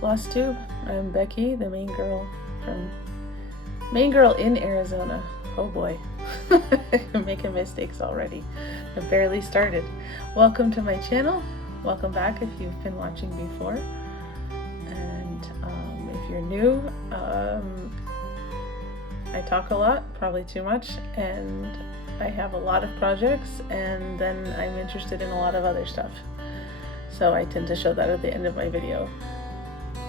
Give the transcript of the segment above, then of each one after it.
Flosstube. I'm Becky, the main girl in Arizona. Oh boy, I'm making mistakes already. I barely started. Welcome to my channel. Welcome back if you've been watching before. And if you're new, I talk a lot, probably too much, and I have a lot of projects, and then I'm interested in a lot of other stuff. So I tend to show that at the end of my video.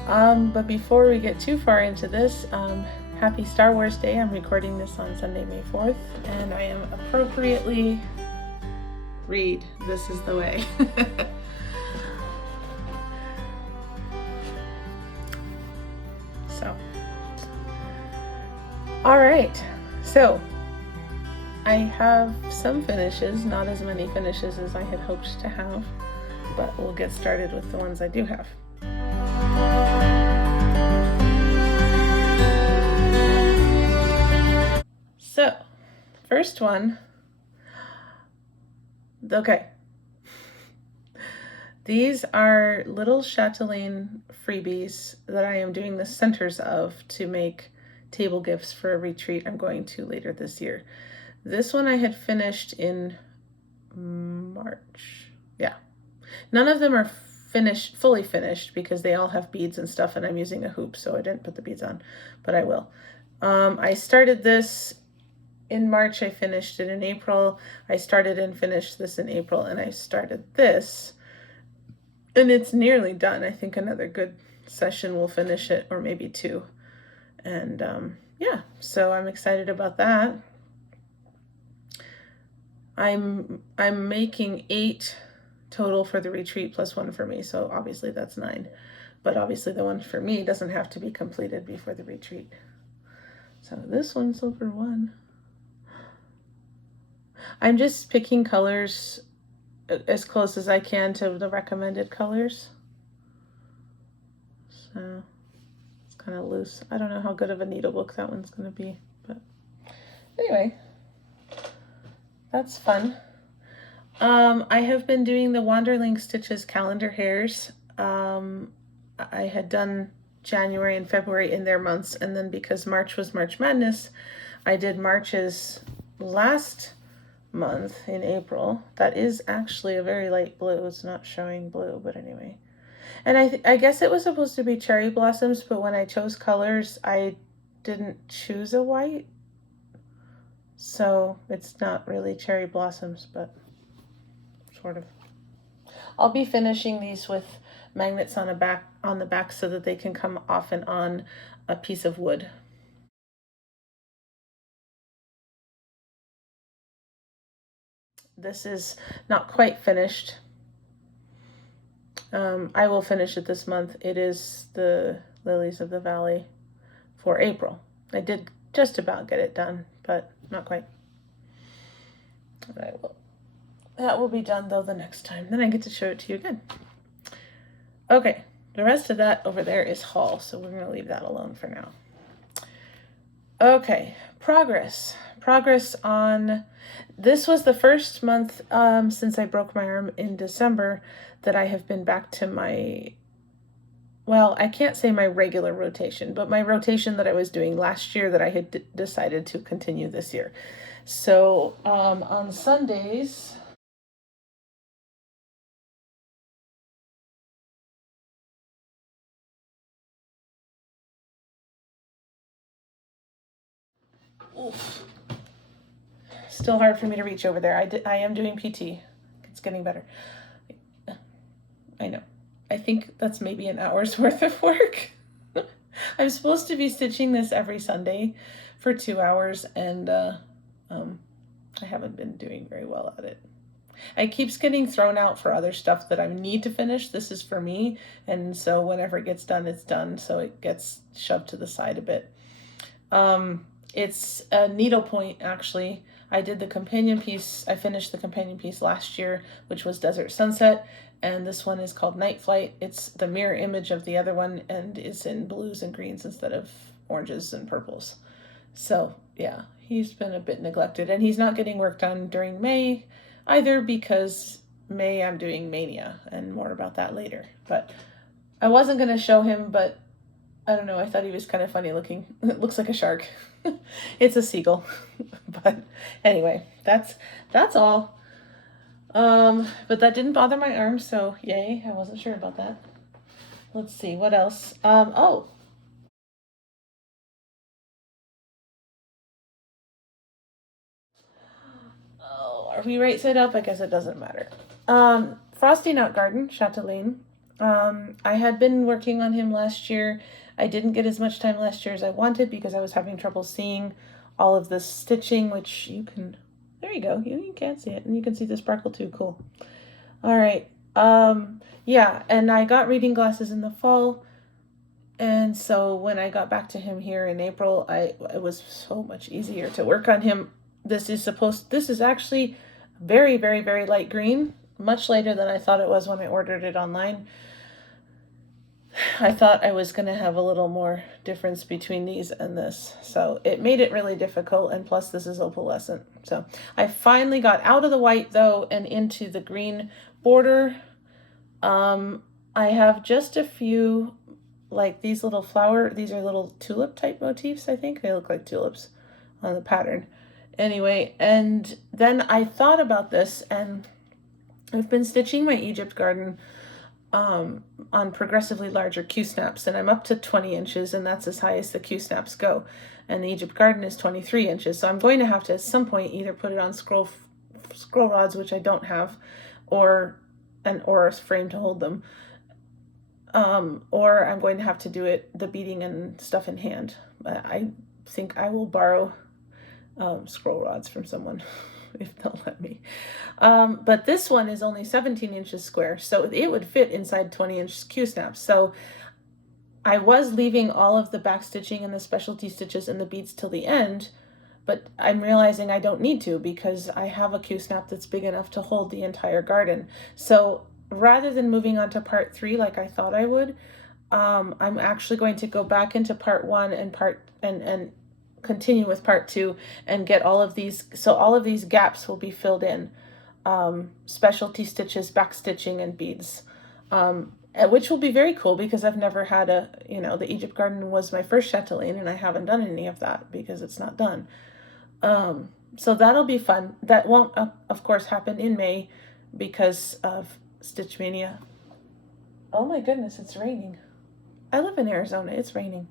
But before we get too far into this, happy Star Wars Day. I'm recording this on Sunday, May 4th, and I am appropriately read. This is the way. So, all right. So I have some finishes, not as many finishes as I had hoped to have, but we'll get started with the ones I do have. So, first one, okay. These are little Chatelaine freebies that I am doing the centers of to make table gifts for a retreat I'm going to later this year. This one I had finished in March. Yeah. None of them are fully finished because they all have beads and stuff, and I'm using a hoop, so I didn't put the beads on, but I will. I started this in March. I finished it in April. I started and finished this in April, and I started this, and it's nearly done. I think another good session will finish it, or maybe two. And yeah, so I'm excited about that. I'm making 8 total for the retreat plus 1 for me, so obviously that's 9. But obviously the one for me doesn't have to be completed before the retreat. So this one's over 1. I'm just picking colors as close as I can to the recommended colors. So it's kind of loose. I don't know how good of a needlebook that one's going to be, but anyway, that's fun. I have been doing the Wanderling Stitches calendar hares. I had done January and February in their months, and then because March was March Madness, I did March's last month in April. That is actually a very light blue. It's not showing blue, but anyway. And I guess it was supposed to be cherry blossoms, but when I chose colors, I didn't choose a white. So it's not really cherry blossoms, but sort of. I'll be finishing these with magnets on the back so that they can come off and on a piece of wood. This is not quite finished. I will finish it this month. It is the Lilies of the Valley for April. I did just about get it done, but not quite. That will be done though the next time. Then I get to show it to you again. Okay, the rest of that over there is haul, so we're going to leave that alone for now. Okay, progress on, this was the first month since I broke my arm in December that I have been back to my, well, I can't say my regular rotation, but my rotation that I was doing last year that I had decided to continue this year. So on Sundays, oof. Still hard for me to reach over there. I am doing PT. It's getting better. I know. I think that's maybe an hour's worth of work. I'm supposed to be stitching this every Sunday for 2 hours, and I haven't been doing very well at it. It keeps getting thrown out for other stuff that I need to finish. This is for me, and so whenever it gets done, it's done. So it gets shoved to the side a bit. It's a needlepoint, actually. I did the companion piece. I finished the companion piece last year, which was Desert Sunset, and this one is called Night Flight. It's the mirror image of the other one, and it's in blues and greens instead of oranges and purples. So yeah, he's been a bit neglected, and he's not getting work done during May either because May I'm doing Maynia, and more about that later. But I wasn't going to show him, but I don't know. I thought he was kind of funny looking. It looks like a shark. It's a seagull. But anyway, that's all. But that didn't bother my arm, so yay. I wasn't sure about that. Let's see, what else? Oh, are we right side up? I guess it doesn't matter. Frosty Knotgarden, Chatelaine. I had been working on him last year. I didn't get as much time last year as I wanted because I was having trouble seeing all of the stitching, which you can, there you go, you can't see it, and you can see the sparkle too, cool. All right, yeah, and I got reading glasses in the fall, and so when I got back to him here in April, it was so much easier to work on him. This is actually very, very, very light green, much lighter than I thought it was when I ordered it online. I thought I was going to have a little more difference between these and this. So it made it really difficult, and plus this is opalescent. So I finally got out of the white though and into the green border. I have just a few, like these little these are little tulip type motifs, I think. They look like tulips on the pattern. Anyway, and then I thought about this, and I've been stitching my Egypt garden on progressively larger Q-snaps, and I'm up to 20 inches, and that's as high as the Q-snaps go. And the Egypt garden is 23 inches, so I'm going to have to at some point either put it on scroll rods, which I don't have, or a frame to hold them, or I'm going to have to do the beading and stuff in hand. I think I will borrow scroll rods from someone if they'll let me. But this one is only 17 inches square, so it would fit inside 20-inch Q-snaps. So I was leaving all of the back stitching and the specialty stitches and the beads till the end, but I'm realizing I don't need to because I have a Q-snap that's big enough to hold the entire garden. So rather than moving on to part 3 like I thought I would, I'm actually going to go back into part 1 and continue with part 2 and get all of these, so all of these gaps will be filled in, specialty stitches, back stitching, and beads, which will be very cool because I've never had the Egypt garden was my first chatelaine, and I haven't done any of that because it's not done. So that'll be fun. That won't of course happen in May because of Stitch Mania. Oh my goodness, it's raining. I live in Arizona, it's raining.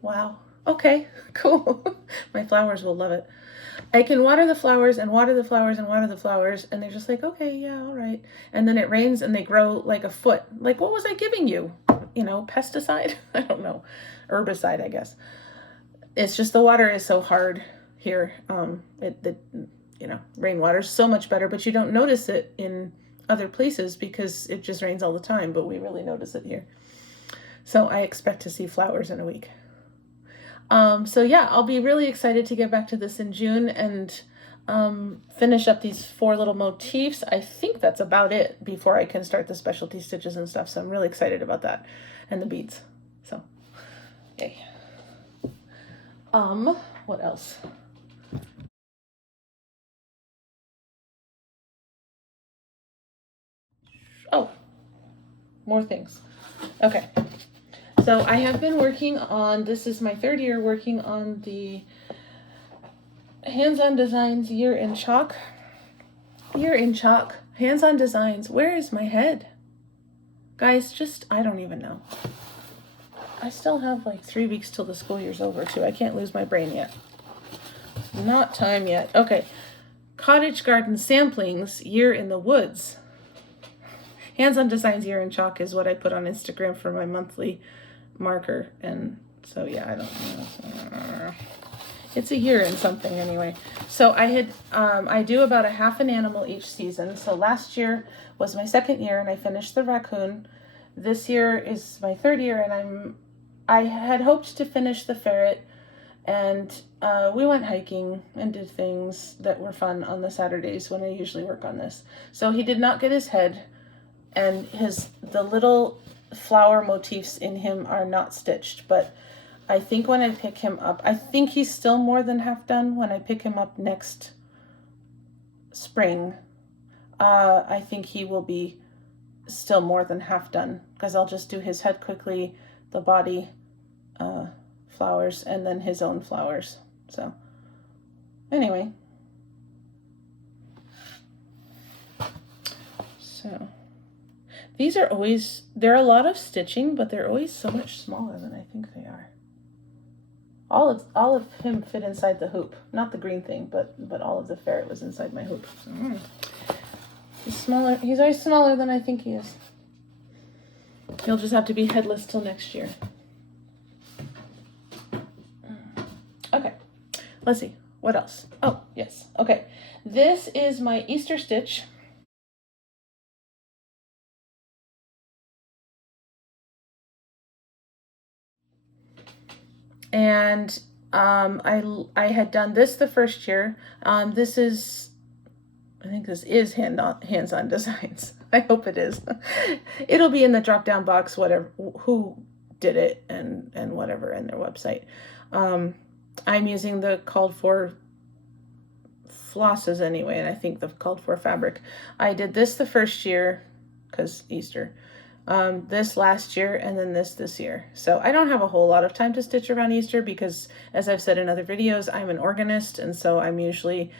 Wow. Okay, cool. My flowers will love it. I can water the flowers and water the flowers and water the flowers, and they're just like, okay, yeah, all right. And then it rains and they grow like a foot. Like, what was I giving you? Pesticide? I don't know. Herbicide, I guess. It's just the water is so hard here. Rainwater is so much better, but you don't notice it in other places because it just rains all the time, but we really notice it here. So I expect to see flowers in a week. So yeah, I'll be really excited to get back to this in June and finish up these 4 little motifs. I think that's about it before I can start the specialty stitches and stuff. So I'm really excited about that, and the beads. So, yay. What else? Oh, more things. Okay. So I have been working on, this is my 3rd year working on the Hands-On Designs Year in Chalk. Year in Chalk. Hands-On Designs. Where is my head? Guys, I don't even know. I still have like 3 weeks till the school year's over too. I can't lose my brain yet. Not time yet. Okay. Cottage Garden Samplings Year in the Woods. Hands-On Designs Year in Chalk is what I put on Instagram for my monthly marker, and so yeah, I don't know. It's a year in something anyway. So I do about a half an animal each season. So last year was my 2nd year, and I finished the raccoon. This year is my 3rd year, and I had hoped to finish the ferret, and we went hiking and did things that were fun on the Saturdays when I usually work on this. So he did not get his head, and the little flower motifs in him are not stitched, but I think when I pick him up, I think he's still more than half done. When I pick him up next spring, I think he will be still more than half done because I'll just do his head quickly, the body, flowers, and then his own flowers. So anyway, so these are always, they're a lot of stitching, but they're always so much smaller than I think they are. All of him fit inside the hoop, not the green thing, but all of the ferret was inside my hoop. So, he's smaller. He's always smaller than I think he is. He'll just have to be headless till next year. Okay, let's see what else. Oh yes, okay. This is my Easter stitch. And I had done this the first year. This is, I think this is hands-on designs. I hope it is. It'll be in the drop-down box, whatever, who did it and whatever, in their website. I'm using the called for flosses anyway, and I think the called for fabric. I did this the first year because Easter. This last year, and then this year. So I don't have a whole lot of time to stitch around Easter because, as I've said in other videos, I'm an organist, and so I'm usually,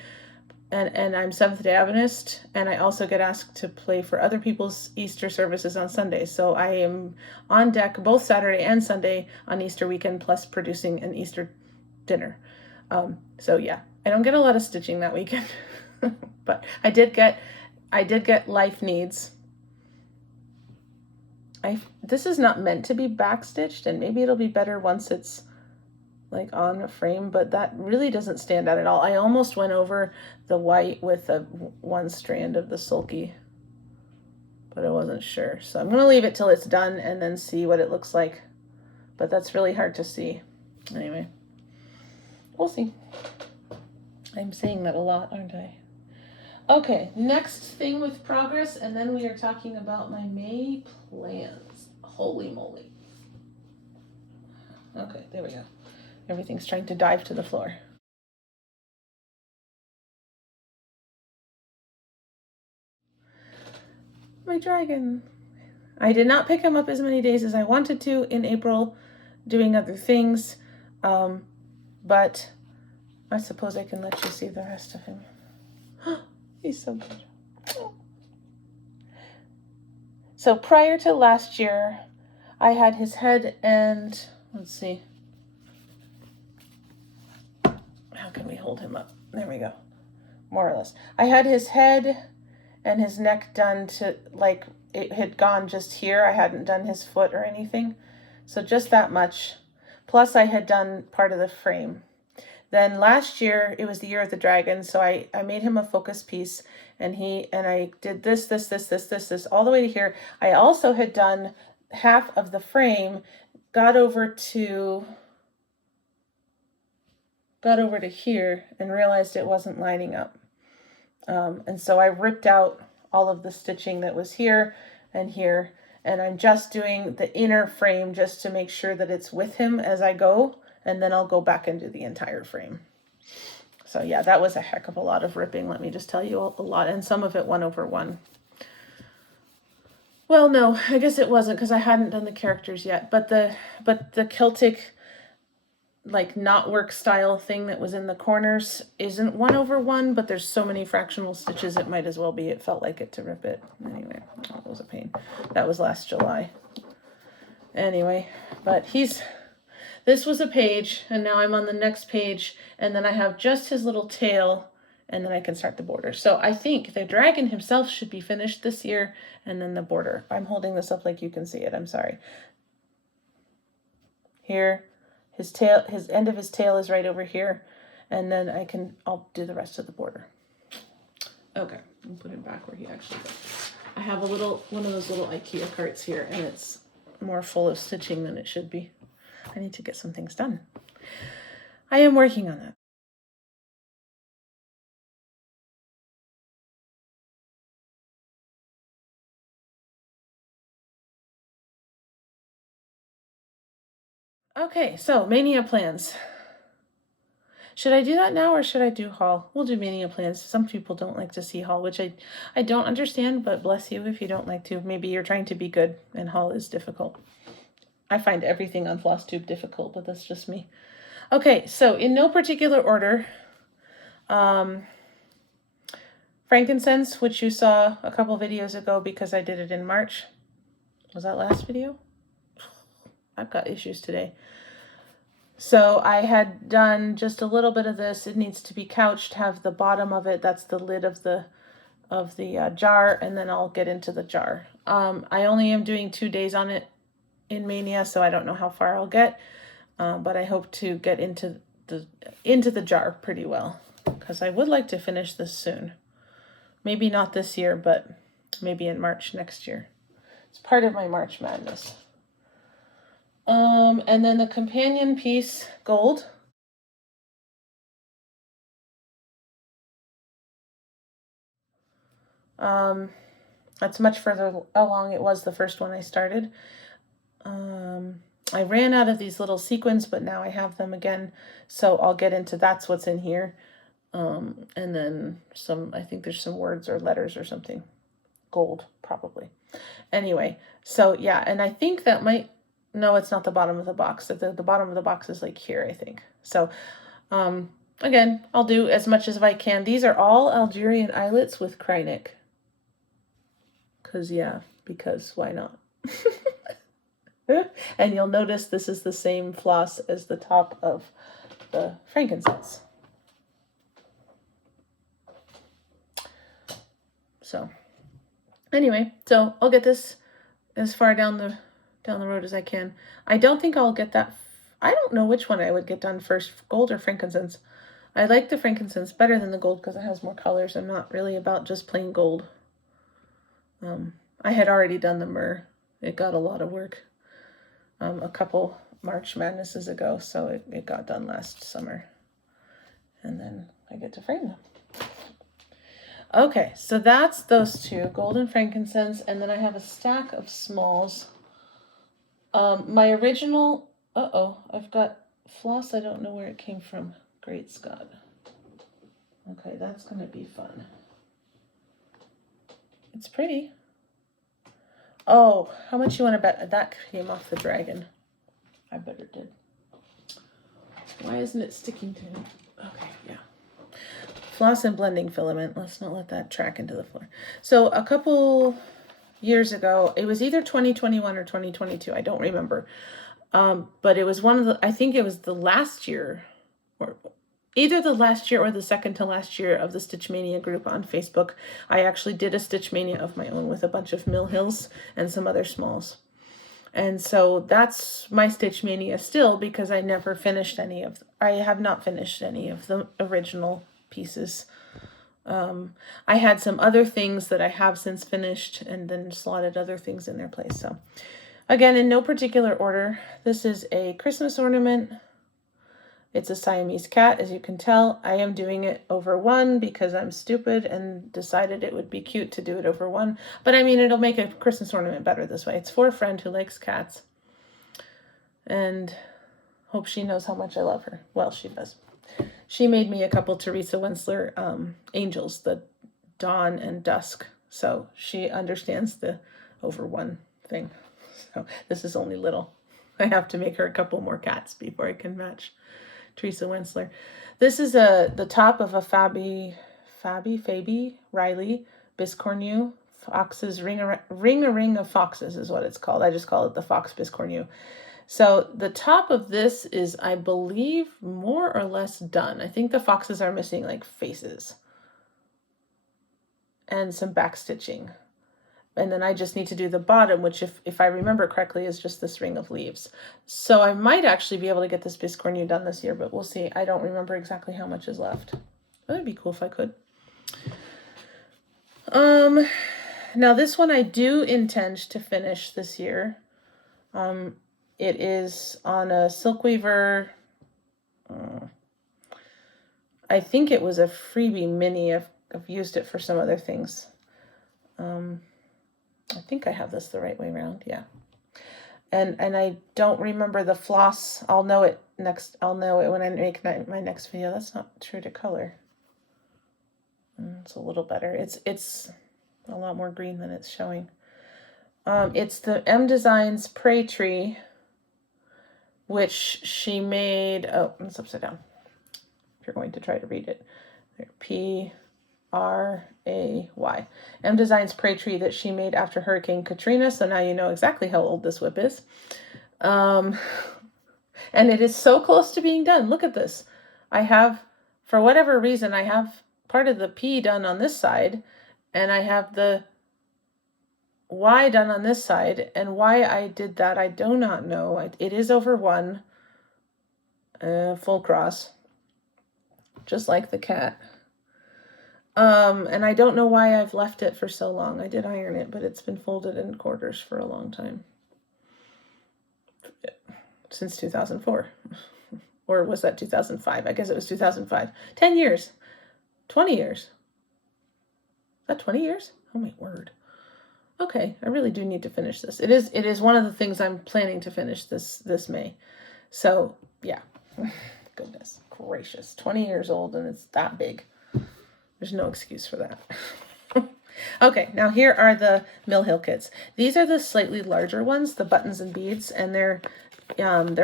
and I'm Seventh-day Adventist, and I also get asked to play for other people's Easter services on Sundays. So I am on deck both Saturday and Sunday on Easter weekend, plus producing an Easter dinner. So yeah, I don't get a lot of stitching that weekend, but I did get life needs. This is not meant to be backstitched, and maybe it'll be better once it's like on a frame, but that really doesn't stand out at all. I almost went over the white with one strand of the sulky, but I wasn't sure. So I'm going to leave it till it's done and then see what it looks like. But that's really hard to see. Anyway, we'll see. I'm saying that a lot, aren't I? Okay, next thing with progress, and then we are talking about my May plans. Holy moly. Okay, there we go. Everything's trying to dive to the floor. My dragon. I did not pick him up as many days as I wanted to in April, doing other things, but I suppose I can let you see the rest of him. He's so good. So prior to last year, I had his head and, let's see, how can we hold him up? There we go, more or less. I had his head and his neck done to, like, it had gone just here. I hadn't done his foot or anything. So just that much. Plus I had done part of the frame. Then last year, it was the year of the dragon, so I made him a focus piece, and I did this, all the way to here. I also had done half of the frame, got over to here, and realized it wasn't lining up. And so I ripped out all of the stitching that was here and here, and I'm just doing the inner frame just to make sure that it's with him as I go. And then I'll go back and do the entire frame. So yeah, that was a heck of a lot of ripping, let me just tell you, a lot, and some of it 1/1. Well, no, I guess it wasn't because I hadn't done the characters yet, but the Celtic, like, knotwork style thing that was in the corners isn't 1/1, but there's so many fractional stitches it might as well be. It felt like it to rip it. Anyway, that was a pain. That was last July. Anyway, but this was a page, and now I'm on the next page, and then I have just his little tail, and then I can start the border. So I think the dragon himself should be finished this year, and then the border. I'm holding this up like you can see it, I'm sorry. Here, his tail, his end of his tail is right over here, and then I'll do the rest of the border. Okay, I'll put him back where he actually goes. I have one of those little IKEA carts here, and it's more full of stitching than it should be. I need to get some things done. I am working on that. Okay, so Maynia Plans. Should I do that now or should I do haul? We'll do Maynia Plans. Some people don't like to see haul, which I don't understand, but bless you if you don't like to. Maybe you're trying to be good and haul is difficult. I find everything on Flosstube difficult, but that's just me. Okay, so in no particular order, Frankincense, which you saw a couple videos ago because I did it in March. Was that last video? I've got issues today. So I had done just a little bit of this. It needs to be couched, have the bottom of it. That's the lid of the jar, and then I'll get into the jar. I only am doing 2 days on it in Maynia, so I don't know how far I'll get, but I hope to get into the jar pretty well because I would like to finish this soon. Maybe not this year, but maybe in March next year. It's part of my March madness. And then the companion piece, gold. That's much further along. It was the first one I started. I ran out of these little sequins, but now I have them again. So I'll get into that's what's in here. And then I think there's some words or letters or something. Gold, probably. Anyway, so yeah, and I think that might, no, it's not the bottom of the box. The bottom of the box is like here, I think. So, again, I'll do as much as I can. These are all Algerian eyelets with Krynic. Because why not? And you'll notice this is the same floss as the top of the Frankincense. So anyway, so I'll get this as far down the road as I can. I don't think I'll get that. I don't know which one I would get done first, gold or frankincense. I like the frankincense better than the gold because it has more colors. I'm not really about just plain gold. I had already done the myrrh. It got a lot of work a couple March Madnesses ago, so it got done last summer. And then I get to frame them. Okay, so that's those two, gold and frankincense, and then I have a stack of smalls. My original, I've got floss, I don't know where it came from. Great Scott. Okay, that's going to be fun. It's pretty. Oh, how much you want to bet that came off the dragon? I bet it did. Why isn't it sticking to me? Okay, yeah. Floss and blending filament. Let's not let that track into the floor. So a couple years ago, it was either 2021 or 2022. I don't remember. But it was I think it was the last year, or either the last year or the second to last year of the Stitch Mania group on Facebook. I actually did a Stitch Mania of my own with a bunch of Mill Hills and some other smalls. And so that's my Stitch Mania still, because I never finished I have not finished any of the original pieces. I had some other things that I have since finished and then slotted other things in their place. So again, in no particular order, this is a Christmas ornament. It's a Siamese cat, as you can tell. I am doing it over one because I'm stupid and decided it would be cute to do it over one. But I mean, it'll make a Christmas ornament better this way. It's for a friend who likes cats. And hope she knows how much I love her. Well, she does. She made me a couple Teresa Wentzler angels, the dawn and dusk. So she understands the over one thing. So this is only little. I have to make her a couple more cats before I can match Teresa Wentzler. This is the top of a Faby, Reilly, Biscornu, Fox's ring of foxes is what it's called. I just call it the Fox Biscornu. So the top of this is, I believe, more or less done. I think the foxes are missing like faces and some back stitching. And then I just need to do the bottom, which if I remember correctly is just this ring of leaves. So I might actually be able to get this Biscornu done this year, but we'll see. I don't remember exactly how much is left. That would be cool if I could. Now this one I do intend to finish this year. It is on a Silk Weaver. I think it was a freebie mini. I've used it for some other things. I think I have this the right way around, yeah. And I don't remember the floss. I'll know it next. I'll know it when I make my next video. That's not true to color. It's a little better. It's a lot more green than it's showing. It's the M Designs Prey Tree, which she made. Oh, it's upside down. If you're going to try to read it, there, P-R-A-Y. M Designs Prey Tree that she made after Hurricane Katrina. So now you know exactly how old this whip is. And it is so close to being done. Look at this. I have, for whatever reason, I have part of the P done on this side, and I have the Y done on this side. And why I did that, I do not know. It is over one full cross, just like the cat. And I don't know why I've left it for so long. I did iron it, but it's been folded in quarters for a long time. Since 2004. Or was that 2005? I guess it was 2005. 10 years. 20 years. Is that 20 years? Oh my word. Okay, I really do need to finish this. It is one of the things I'm planning to finish this May. So, yeah. Goodness gracious. 20 years old and it's that big. There's no excuse for that. Okay, now here are the Mill Hill kits. These are the slightly larger ones, the buttons and beads, and they're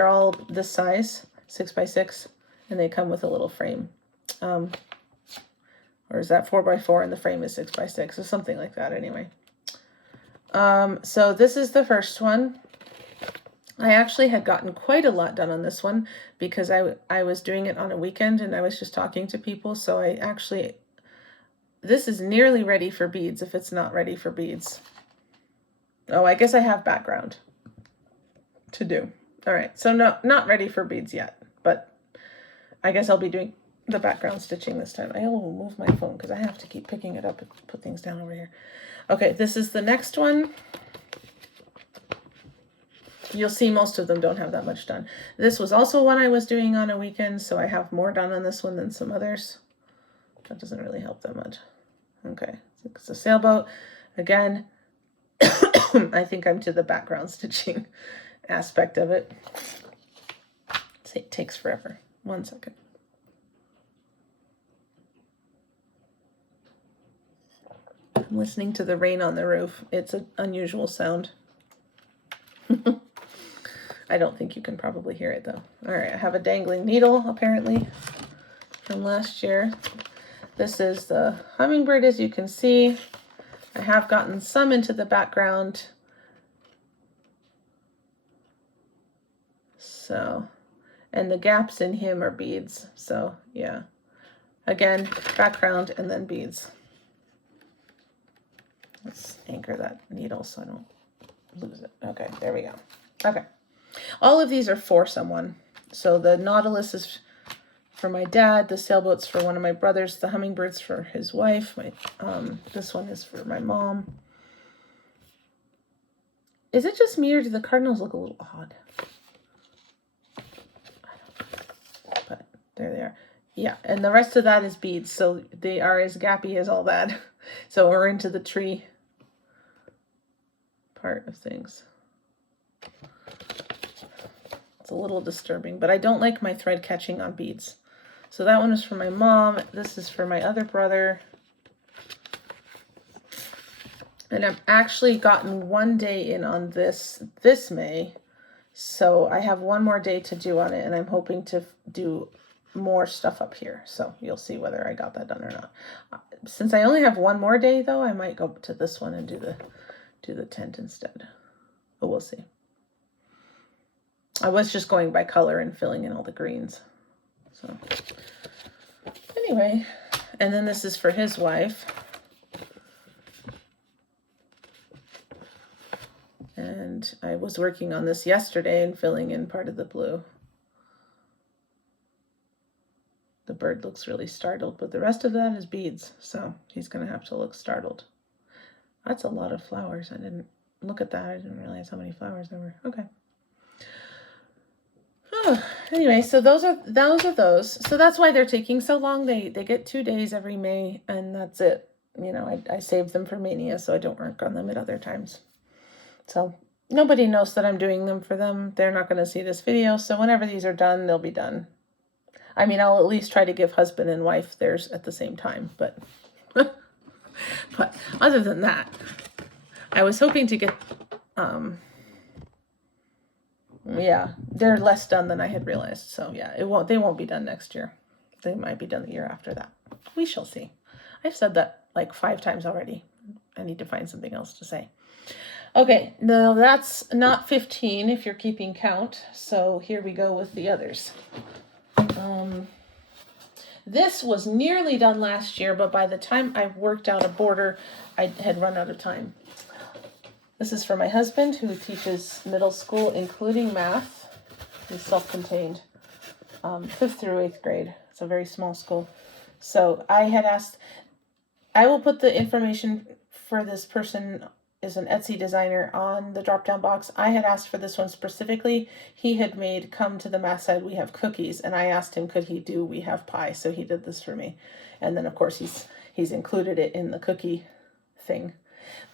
all this size, 6x6, and they come with a little frame. Or is that 4x4 and the frame is 6x6 or something like that anyway. So this is the first one. I actually had gotten quite a lot done on this one because I was doing it on a weekend and I was just talking to people. So this is nearly ready for beads if it's not ready for beads. Oh, I guess I have background to do. All right, so no, not ready for beads yet, but I guess I'll be doing the background stitching this time. I will move my phone because I have to keep picking it up and put things down over here. Okay, this is the next one. You'll see most of them don't have that much done. This was also one I was doing on a weekend, so I have more done on this one than some others. That doesn't really help that much. Okay, it's a sailboat. Again, I think I'm to the background stitching aspect of it. It takes forever. 1 second. I'm listening to the rain on the roof. It's an unusual sound. I don't think you can probably hear it though. All right, I have a dangling needle apparently from last year. This is the Hummingbird, as you can see. I have gotten some into the background. So, and the gaps in him are beads. So yeah, again, background and then beads. Let's anchor that needle so I don't lose it. Okay, there we go. Okay. All of these are for someone. So the Nautilus is for my dad, the Sailboat's for one of my brothers, the Hummingbird's for his wife, this one is for my mom. Is it just me or do the Cardinals look a little odd? I don't know. But there they are. Yeah, and the rest of that is beads, so they are as gappy as all that. So we're into the tree part of things. It's a little disturbing, but I don't like my thread catching on beads. So that one is for my mom. This is for my other brother. And I've actually gotten 1 day in on this May. So I have one more day to do on it, and I'm hoping to do more stuff up here. So you'll see whether I got that done or not. Since I only have one more day though, I might go to this one and do the tent instead. But we'll see. I was just going by color and filling in all the greens. So anyway, and then this is for his wife. And I was working on this yesterday and filling in part of the blue. The bird looks really startled, but the rest of that is beads. So he's going to have to look startled. That's a lot of flowers. I didn't look at that. I didn't realize how many flowers there were. Okay. Oh, anyway, so those are those. So that's why they're taking so long. They get 2 days every May, and that's it. You know, I saved them for Maynia, so I don't work on them at other times. So nobody knows that I'm doing them for them. They're not going to see this video, so whenever these are done, they'll be done. I mean, I'll at least try to give husband and wife theirs at the same time, but but other than that, I was hoping to get, yeah, they're less done than I had realized. So yeah, they won't be done next year. They might be done the year after that. We shall see. I've said that like 5 times already. I need to find something else to say. Okay, no, that's not 15 if you're keeping count. So here we go with the others. This was nearly done last year, but by the time I worked out a border, I had run out of time. This is for my husband, who teaches middle school, including math. He's self-contained, 5th through 8th grade. It's a very small school. So I had asked, I will put the information for this person is an Etsy designer on the drop-down box. I had asked for this one specifically. He had made come to the math side, we have cookies, and I asked him could he do we have pie, so he did this for me. And then of course he's included it in the cookie thing.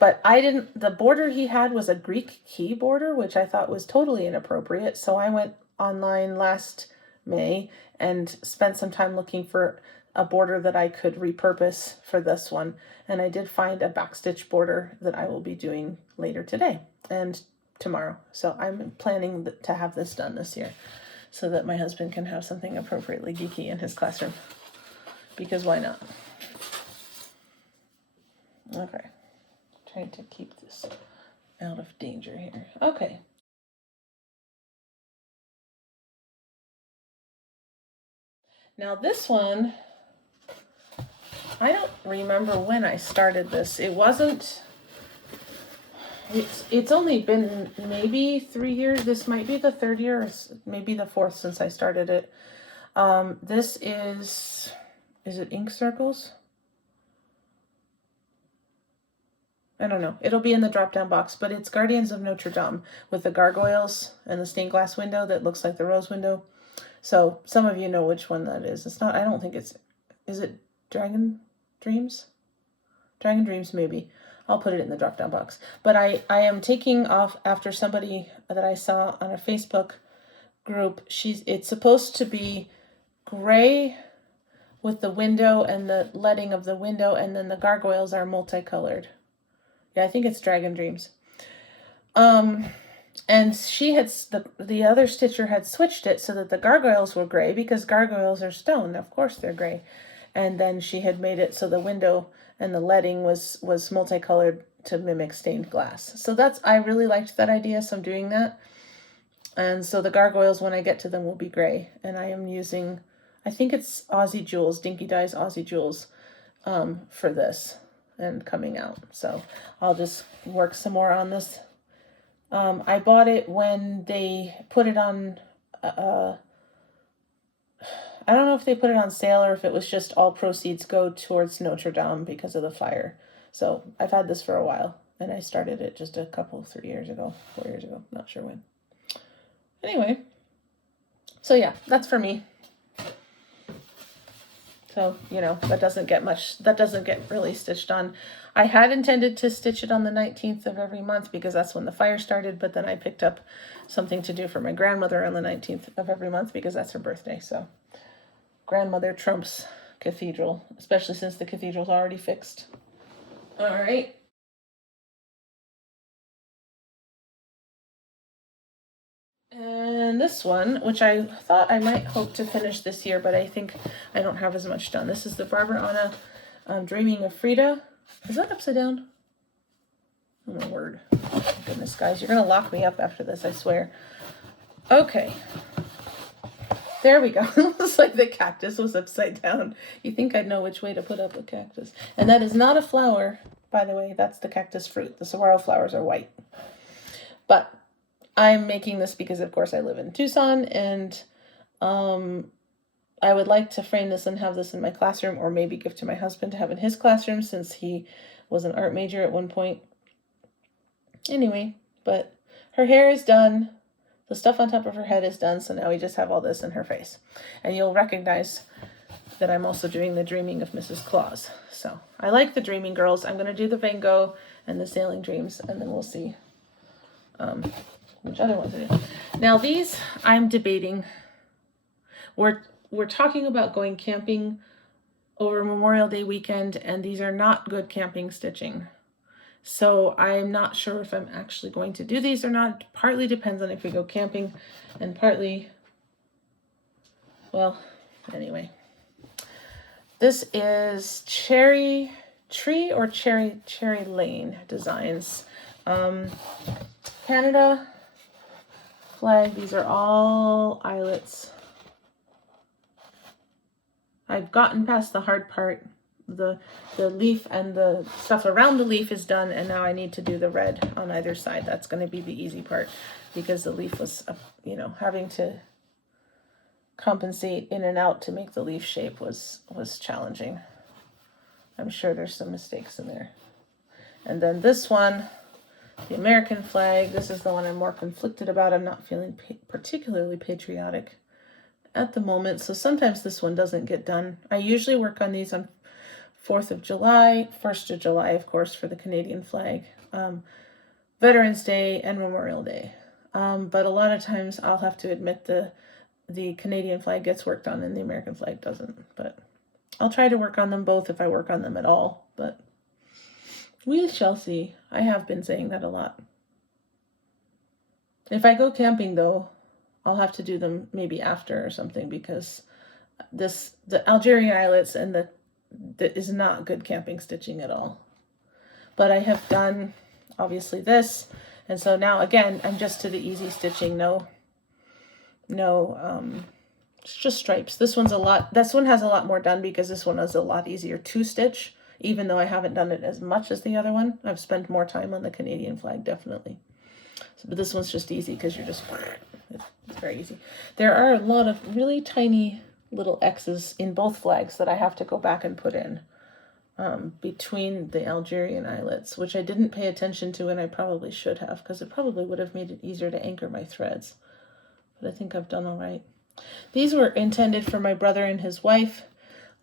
But the border he had was a Greek key border, which I thought was totally inappropriate. So I went online last May and spent some time looking for a border that I could repurpose for this one. And I did find a backstitch border that I will be doing later today and tomorrow. So I'm planning to have this done this year so that my husband can have something appropriately geeky in his classroom. Because why not? Okay. Trying to keep this out of danger here. Okay. Now this one, I don't remember when I started this. It's only been maybe 3 years. This might be the 3rd year, or maybe the 4th since I started it. This is it ink circles? I don't know. It'll be in the drop-down box, but it's Guardians of Notre Dame with the gargoyles and the stained glass window that looks like the rose window. So some of you know which one that is. It's not, I don't think is it Dragon Dreams? Dragon Dreams, maybe. I'll put it in the drop-down box. But I am taking off after somebody that I saw on a Facebook group. It's supposed to be gray with the window and the leading of the window, and then the gargoyles are multicolored. Yeah, I think it's Dragon Dreams. And she had, the other stitcher had switched it so that the gargoyles were gray because gargoyles are stone. Of course they're gray. And then she had made it so the window and the leading was multicolored to mimic stained glass. So I really liked that idea, so I'm doing that. And so the gargoyles, when I get to them, will be gray. And I am using, I think it's Aussie Jewels, Dinky Dye's Aussie Jewels, for this and coming out. So I'll just work some more on this. I bought it when they put it on, I don't know if they put it on sale or if it was just all proceeds go towards Notre Dame because of the fire. So I've had this for a while, and I started it just 3 years ago, 4 years ago, not sure when. Anyway, so yeah, that's for me. So, that doesn't get really stitched on. I had intended to stitch it on the 19th of every month because that's when the fire started, but then I picked up something to do for my grandmother on the 19th of every month because that's her birthday. So grandmother trumps cathedral, especially since the cathedral's already fixed. All right. And this one, which I thought I might hope to finish this year, but I think I don't have as much done. This is the Barbara Anna Dreaming of Frida. Is that upside down? Oh my word. Goodness, guys, you're going to lock me up after this, I swear. Okay. There we go. It looks like the cactus was upside down. You think I'd know which way to put up a cactus. And that is not a flower, by the way. That's the cactus fruit. The saguaro flowers are white. But I'm making this because, of course, I live in Tucson, and I would like to frame this and have this in my classroom, or maybe give to my husband to have in his classroom since he was an art major at one point. Anyway, but her hair is done. The stuff on top of her head is done, so now we just have all this in her face. And you'll recognize that I'm also doing the Dreaming of Mrs. Claus. So I like the Dreaming Girls. I'm going to do the Van Gogh and the Sailing Dreams, and then we'll see Which other ones are there? Now these, I'm debating. We're talking about going camping over Memorial Day weekend, and these are not good camping stitching. So I'm not sure if I'm actually going to do these or not. Partly depends on if we go camping, and partly, well, anyway. This is Cherry Tree or Cherry Lane Designs. Canada flag. These are all eyelets. I've gotten past the hard part. The leaf and the stuff around the leaf is done, and now I need to do the red on either side. That's going to be the easy part because the leaf was, you know, having to compensate in and out to make the leaf shape was challenging. I'm sure there's some mistakes in there. And then this one, the American flag, this is the one I'm more conflicted about. I'm not feeling particularly patriotic at the moment, so sometimes this one doesn't get done. I usually work on these on 4th of July, 1st of July, of course, for the Canadian flag, Veterans Day, and Memorial Day. But a lot of times I'll have to admit the Canadian flag gets worked on and the American flag doesn't. But I'll try to work on them both if I work on them at all. But we shall see. I have been saying that a lot. If I go camping, though, I'll have to do them maybe after or something, because the Algerian eyelets and the is not good camping stitching at all. But I have done obviously this, and so now again I'm just to the easy stitching. It's just stripes. This one has a lot more done because this one is a lot easier to stitch, even though I haven't done it as much as the other one. I've spent more time on the Canadian flag, definitely. But this one's just easy because you're just, it's very easy. There are a lot of really tiny little X's in both flags that I have to go back and put in between the Algerian eyelets, which I didn't pay attention to, and I probably should have, because it probably would have made it easier to anchor my threads. But I think I've done all right. These were intended for my brother and his wife.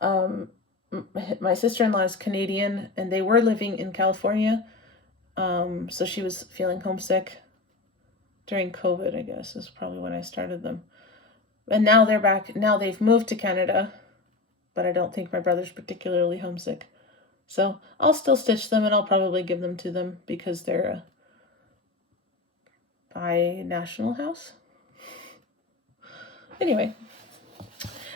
My sister-in-law is Canadian, and they were living in California, so she was feeling homesick during COVID, I guess, is probably when I started them. And now they're back. Now they've moved to Canada, but I don't think my brother's particularly homesick. So I'll still stitch them, and I'll probably give them to them because they're a bi-national house. Anyway,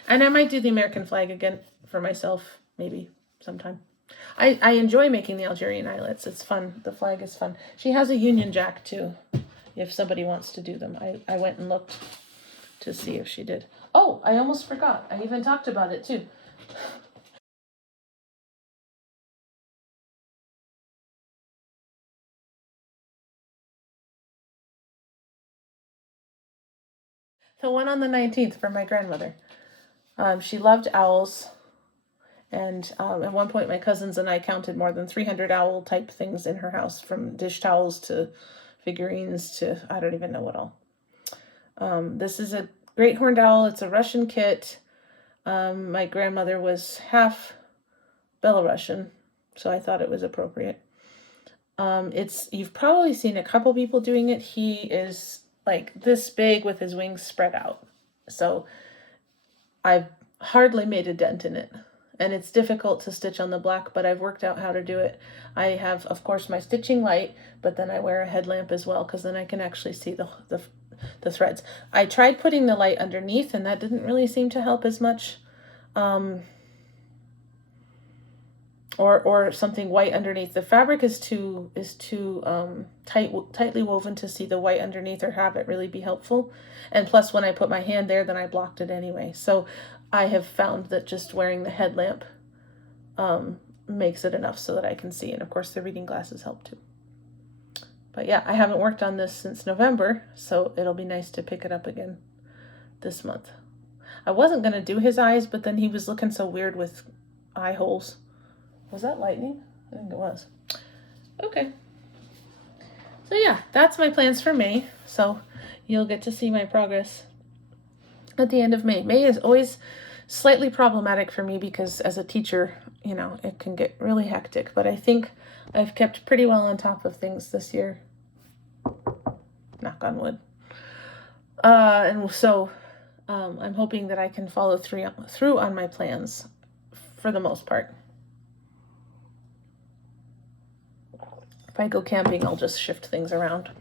and I might do the American flag again for myself, maybe sometime. I enjoy making the Algerian eyelets. It's fun. The flag is fun. She has a Union Jack too, if somebody wants to do them. I went and looked to see if she did. Oh, I almost forgot. I even talked about it too. The one on the 19th for my grandmother. She loved owls. And at one point, my cousins and I counted more than 300 owl type things in her house, from dish towels to figurines to I don't even know what all. This is a great horned owl. It's a Russian kit. My grandmother was half Belarusian, so I thought it was appropriate. You've probably seen a couple people doing it. He is like this big with his wings spread out. So I've hardly made a dent in it. And it's difficult to stitch on the black, but I've worked out how to do it. I have, of course, my stitching light, but then I wear a headlamp as well, because then I can actually see the threads. I tried putting the light underneath, and that didn't really seem to help as much. Or something white underneath. The fabric is too tightly woven to see the white underneath or have it really be helpful. And plus, when I put my hand there, then I blocked it anyway. So I have found that just wearing the headlamp makes it enough so that I can see. And of course, the reading glasses help too. But yeah, I haven't worked on this since November, so it'll be nice to pick it up again this month. I wasn't going to do his eyes, but then he was looking so weird with eye holes. Was that lightning? I think it was. Okay. So yeah, that's my plans for May. So you'll get to see my progress at the end of May. May is always slightly problematic for me because as a teacher, you know, it can get really hectic. But I think I've kept pretty well on top of things this year. knock on wood. And so I'm hoping that I can follow through on my plans for the most part. If I go camping, I'll just shift things around.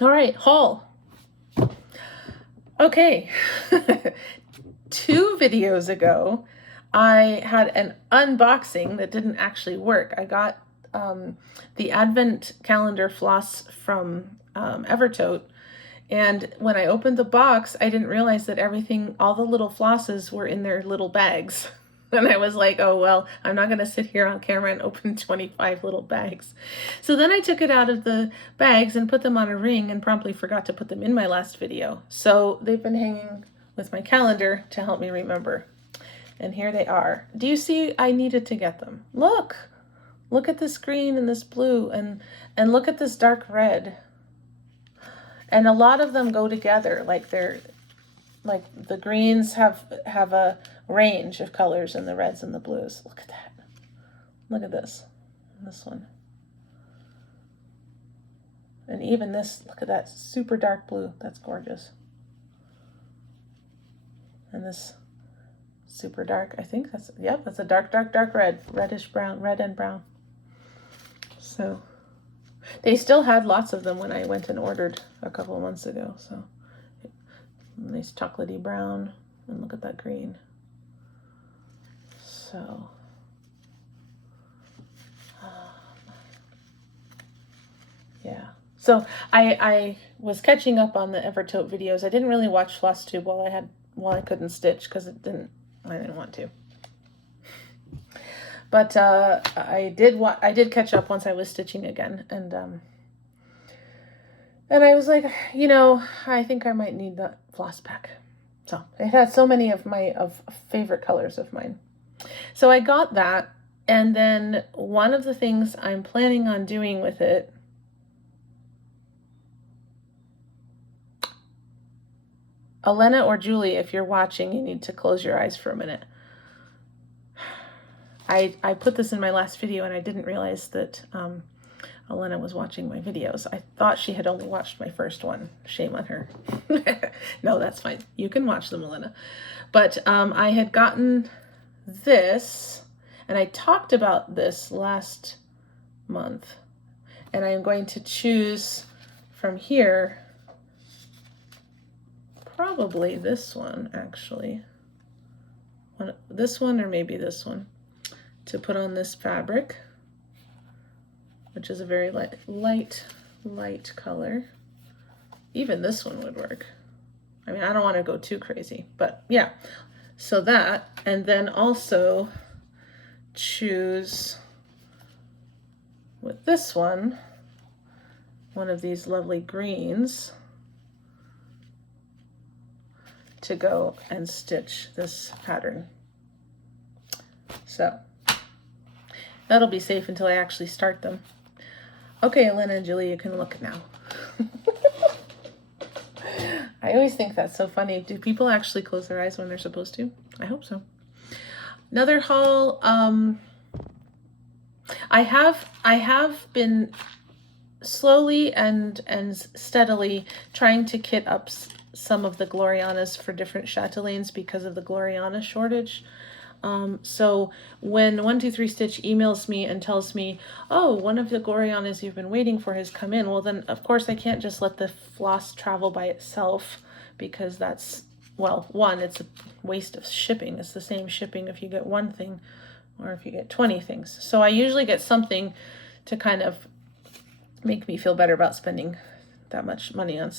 All right, haul. Okay. 2 videos ago, I had an unboxing that didn't actually work. I got the Advent calendar floss from Evertote, and when I opened the box, I didn't realize that all the little flosses were in their little bags. And I was like, oh, well, I'm not going to sit here on camera and open 25 little bags. So then I took it out of the bags and put them on a ring and promptly forgot to put them in my last video. So they've been hanging with my calendar to help me remember. And here they are. Do you see? I needed to get them. Look at this green and this blue, and look at this dark red. And a lot of them go together, like the greens have a range of colors, and the reds and the blues. Look at that. Look at this one. And even this, look at that super dark blue. That's gorgeous. And this super dark, I think that's a dark red, reddish brown, red and brown. So they still had lots of them when I went and ordered a couple of months ago. So nice chocolatey brown, and look at that green. So yeah. So I was catching up on the Evertote videos. I didn't really watch Flosstube while I couldn't stitch because I didn't want to. But I did catch up once I was stitching again, and I was like, I think I might need the floss pack. So it had so many of favorite colors of mine. So I got that, and then one of the things I'm planning on doing with it, Elena or Julie, if you're watching, you need to close your eyes for a minute. I put this in my last video, and I didn't realize that Elena was watching my videos. I thought she had only watched my first one. Shame on her. No, that's fine. You can watch them, Elena. But I had gotten this, and I talked about this last month, and I'm going to choose from here probably this one, actually. This one, or maybe this one, to put on this fabric, which is a very light color. Even this one would work. I mean, I don't want to go too crazy, but yeah. So that, and then also choose with this one of these lovely greens to go and stitch this pattern. So that'll be safe until I actually start them. Okay, Elena and Julie, you can look now. I always think that's so funny. Do people actually close their eyes when they're supposed to? I hope so. Another haul. I have been slowly and steadily trying to kit up some of the Glorianas for different Chatelaines because of the Gloriana shortage. So when 123stitch emails me and tells me, oh, one of the Glorianas you've been waiting for has come in, well then of course I can't just let the floss travel by itself, because that's, well, one, it's a waste of shipping. It's the same shipping if you get one thing or if you get 20 things. So I usually get something to kind of make me feel better about spending that much money on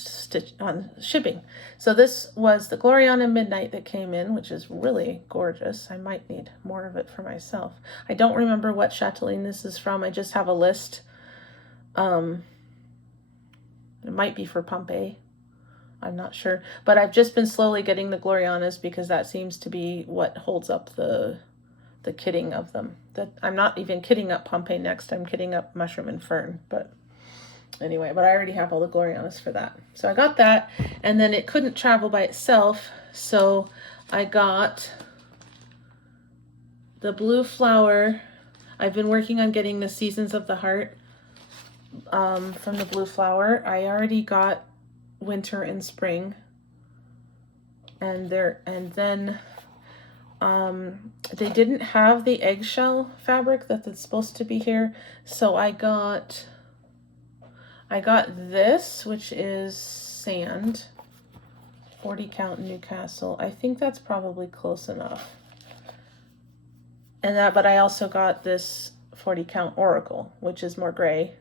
shipping. So this was the Gloriana Midnight that came in, which is really gorgeous. I might need more of it for myself. I don't remember what chatelaine this is from. I just have a list. It might be for Pompeii. I'm not sure. But I've just been slowly getting the Glorianas because that seems to be what holds up the kitting of them. I'm not even kitting up Pompeii next. I'm kitting up Mushroom and Fern. But anyway, but I already have all the Glorianas for that. So I got that, and then it couldn't travel by itself, so I got the blue flower. I've been working on getting the Seasons of the Heart from the Blue Flower. I already got Winter and Spring. And then they didn't have the eggshell fabric that's supposed to be here. So I got this, which is sand, 40 count Newcastle. I think that's probably close enough. But I also got this 40 count Oracle, which is more gray.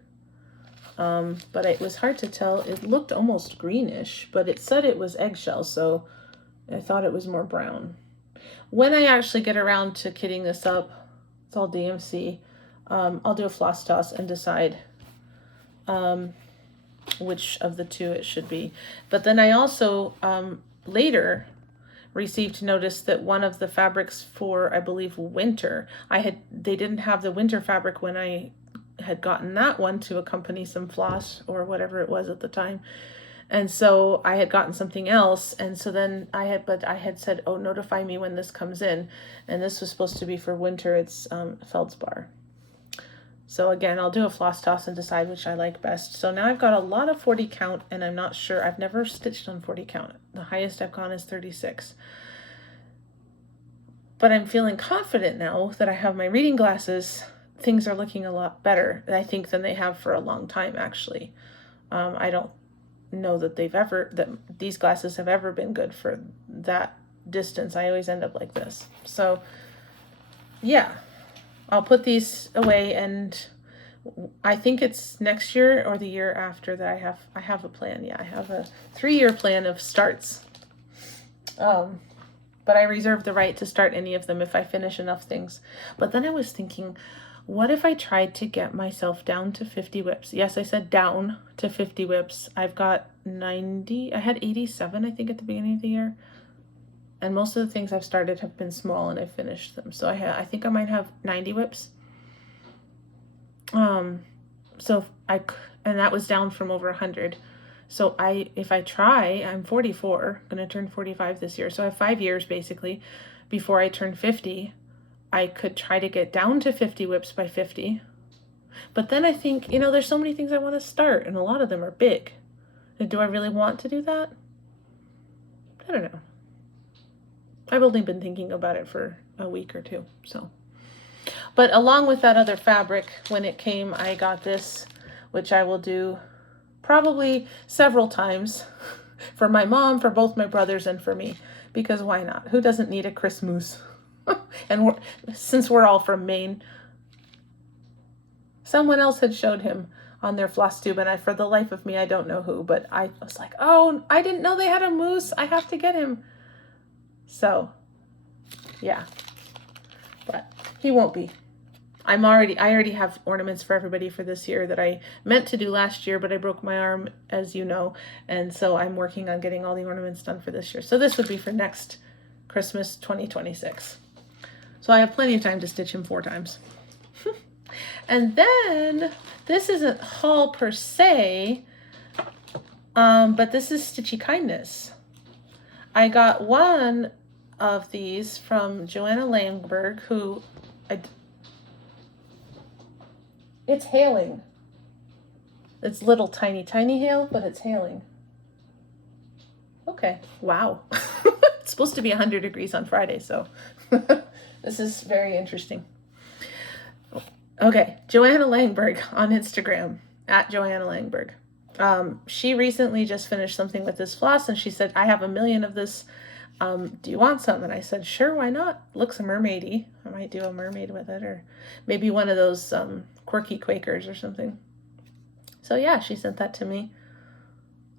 But it was hard to tell. It looked almost greenish, but it said it was eggshell, so I thought it was more brown. When I actually get around to kitting this up, it's all DMC, I'll do a floss toss and decide which of the two it should be. But then I also later received notice that one of the fabrics for, I believe, winter, they didn't have the winter fabric when I had gotten that one to accompany some floss or whatever it was at the time. And so I had gotten something else, and so then I had said, oh, notify me when this comes in, and this was supposed to be for winter. It's feldspar. So again, I'll do a floss toss and decide which I like best. So now I've got a lot of 40 count, and I'm not sure. I've never stitched on 40 count. The highest I've gone is 36. But I'm feeling confident now that I have my reading glasses. Things are looking a lot better, I think, than they have for a long time, actually. I don't know that these glasses have ever been good for that distance. I always end up like this. So yeah, I'll put these away, and I think it's next year or the year after that I have a plan. Yeah, I have a 3-year plan of starts. But I reserve the right to start any of them if I finish enough things. But then I was thinking, what if I tried to get myself down to 50 whips? Yes, I said down to 50 whips. I've got 90. I had 87, I think, at the beginning of the year. And most of the things I've started have been small, and I've finished them. So I think I might have 90 whips. And that was down from over 100. So if I try, I'm 44, going to turn 45 this year. So I have 5 years basically before I turn 50. I could try to get down to 50 whips by 50. But then I think, there's so many things I want to start, and a lot of them are big. And do I really want to do that? I don't know. I've only been thinking about it for a week or two, so. But along with that other fabric, when it came, I got this, which I will do probably several times for my mom, for both my brothers, and for me, because why not? Who doesn't need a Christmas? And since we're all from Maine, someone else had showed him on their Flosstube, and for the life of me, I don't know who, but I was like, oh, I didn't know they had a moose. I have to get him. So, yeah, but he won't be. I already have ornaments for everybody for this year that I meant to do last year, but I broke my arm, as you know, and so I'm working on getting all the ornaments done for this year. So this would be for next Christmas 2026. So I have plenty of time to stitch him 4 times. And then, this isn't haul per se, but this is Stitchy Kindness. I got one of these from Joanna Langberg, who, it's hailing. It's little tiny hail, but it's hailing. Okay, wow. It's supposed to be 100 degrees on Friday, so this is very interesting. Okay, Joanna Langberg on Instagram, at Joanna Langberg. She recently just finished something with this floss, and she said, I have 1 million of this. Do you want some? And I said, sure, why not? Looks mermaidy. I might do a mermaid with it, or maybe one of those quirky Quakers or something. So yeah, she sent that to me.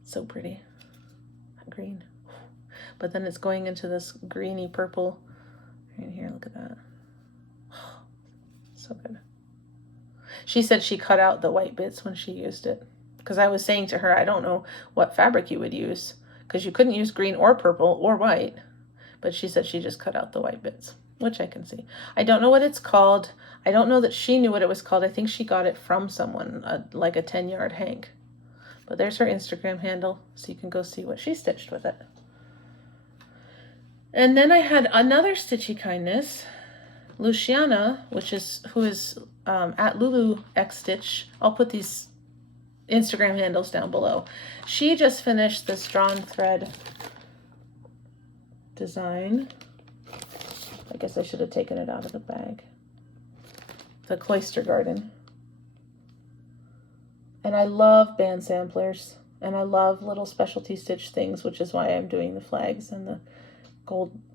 So pretty. Green. But then it's going into this greeny purple. Right here, look at that. So good. She said she cut out the white bits when she used it. Because I was saying to her, I don't know what fabric you would use, because you couldn't use green or purple or white. But she said she just cut out the white bits, which I can see. I don't know what it's called. I don't know that she knew what it was called. I think she got it from someone, like a 10-yard hank. But there's her Instagram handle, so you can go see what she stitched with it. And then I had another Stitchy Kindness. Luciana, who is at Lulu XStitch, I'll put these Instagram handles down below. She just finished this drawn thread design. I guess I should have taken it out of the bag. The Cloister Garden. And I love band samplers. And I love little specialty stitch things, which is why I'm doing the flags and the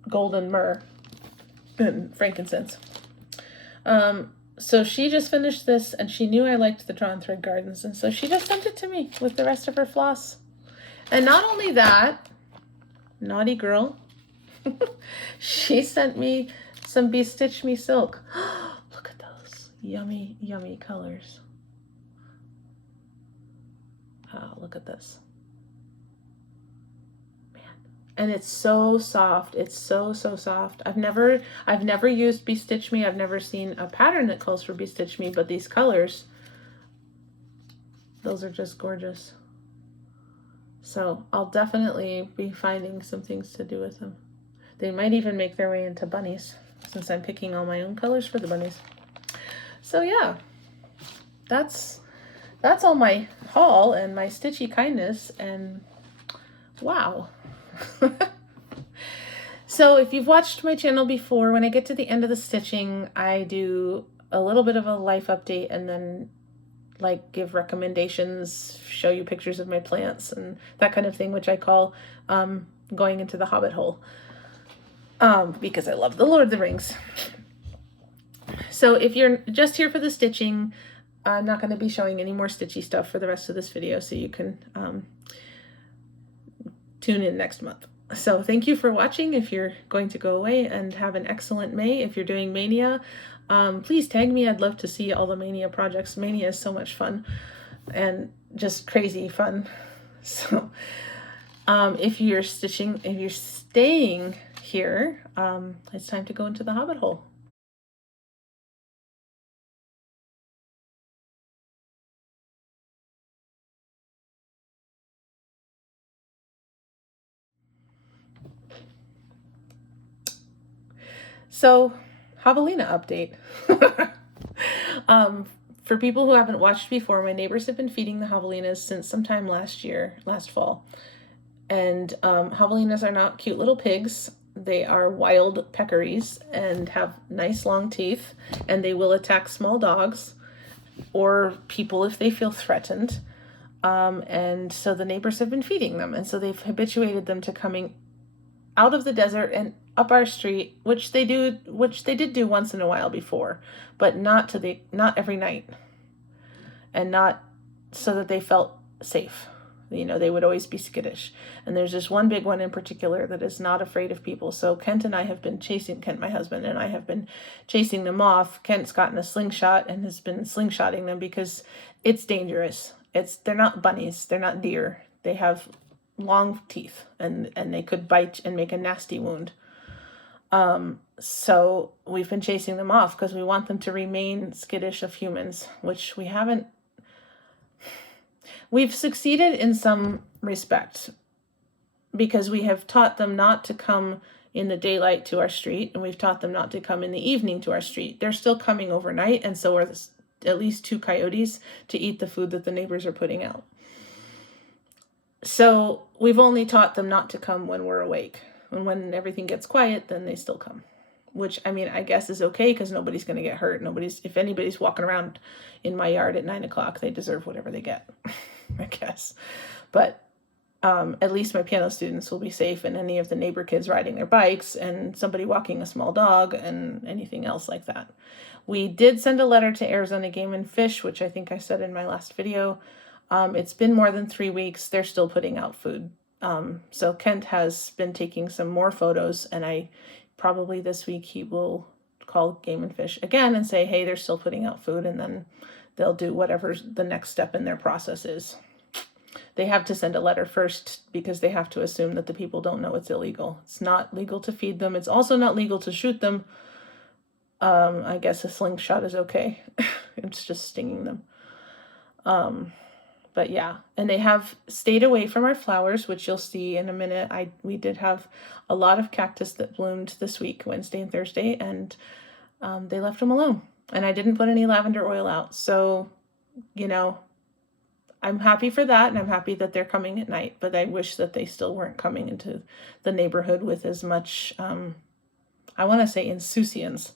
golden myrrh and frankincense. So she just finished this, and she knew I liked the drawn thread gardens, and so she just sent it to me with the rest of her floss. And not only that, naughty girl, she sent me some Stitch Me Silk. Look at those yummy, yummy colors. Oh, look at this. Man. And it's so soft. It's so, so soft. I've never used Stitch Me. I've never seen a pattern that calls for Stitch Me, but these colors, those are just gorgeous. So I'll definitely be finding some things to do with them. They might even make their way into bunnies, since I'm picking all my own colors for the bunnies. So yeah, that's all my haul and my stitchy kindness, and wow. So if you've watched my channel before, when I get to the end of the stitching, I do a little bit of a life update and then like give recommendations, show you pictures of my plants and that kind of thing, which I call going into the Hobbit hole, because I love the Lord of the Rings. So if you're just here for the stitching, I'm not going to be showing any more stitchy stuff for the rest of this video, so you can tune in next month. So thank you for watching. If you're going to go away, and have an excellent May. If you're doing Maynia, please tag me. I'd love to see all the Maynia projects. Maynia is so much fun and just crazy fun. So if you're staying here, it's time to go into the Hobbit hole. So, javelina update. For people who haven't watched before, my neighbors have been feeding the javelinas since sometime last fall. And javelinas are not cute little pigs. They are wild peccaries and have nice long teeth, and they will attack small dogs or people if they feel threatened. And so the neighbors have been feeding them, and so they've habituated them to coming out of the desert and up our street, which they did do once in a while before, but not every night, and not so that they felt safe. You know, they would always be skittish. And there's this one big one in particular that is not afraid of people. So Kent, my husband, and I have been chasing them off. Kent's gotten a slingshot and has been slingshotting them because it's dangerous. They're not bunnies. They're not deer. They have long teeth, and they could bite and make a nasty wound. So we've been chasing them off because we want them to remain skittish of humans, which we haven't. We've succeeded in some respect because we have taught them not to come in the daylight to our street, and we've taught them not to come in the evening to our street. They're still coming overnight, and so are at least 2 coyotes to eat the food that the neighbors are putting out. So we've only taught them not to come when we're awake. And when everything gets quiet, then they still come. Which, I mean, I guess is okay because nobody's going to get hurt. If anybody's walking around in my yard at 9 o'clock, they deserve whatever they get, I guess. But at least my piano students will be safe, and any of the neighbor kids riding their bikes, and somebody walking a small dog, and anything else like that. We did send a letter to Arizona Game and Fish, which I think I said in my last video. It's been more than 3 weeks. They're still putting out food. So Kent has been taking some more photos, and probably this week he will call Game and Fish again and say, hey, they're still putting out food, and then they'll do whatever the next step in their process is. They have to send a letter first because they have to assume that the people don't know it's illegal. It's not legal to feed them. It's also not legal to shoot them. I guess a slingshot is okay. It's just stinging them. But yeah, and they have stayed away from our flowers, which you'll see in a minute. We did have a lot of cactus that bloomed this week, Wednesday and Thursday, and they left them alone. And I didn't put any lavender oil out. So, you know, I'm happy for that, and I'm happy that they're coming at night, but I wish that they still weren't coming into the neighborhood with as much, I want to say insouciance.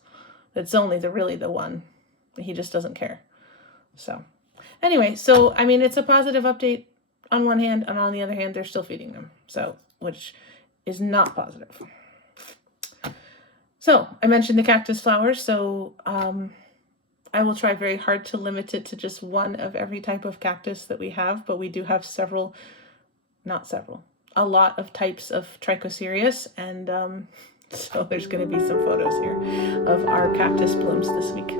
It's only really the one. He just doesn't care. So anyway, so, I mean, it's a positive update on one hand, and on the other hand, they're still feeding them. So, which is not positive. So I mentioned the cactus flowers. So, I will try very hard to limit it to just one of every type of cactus that we have, but we do have a lot of types of Trichocereus, and so there's going to be some photos here of our cactus blooms this week.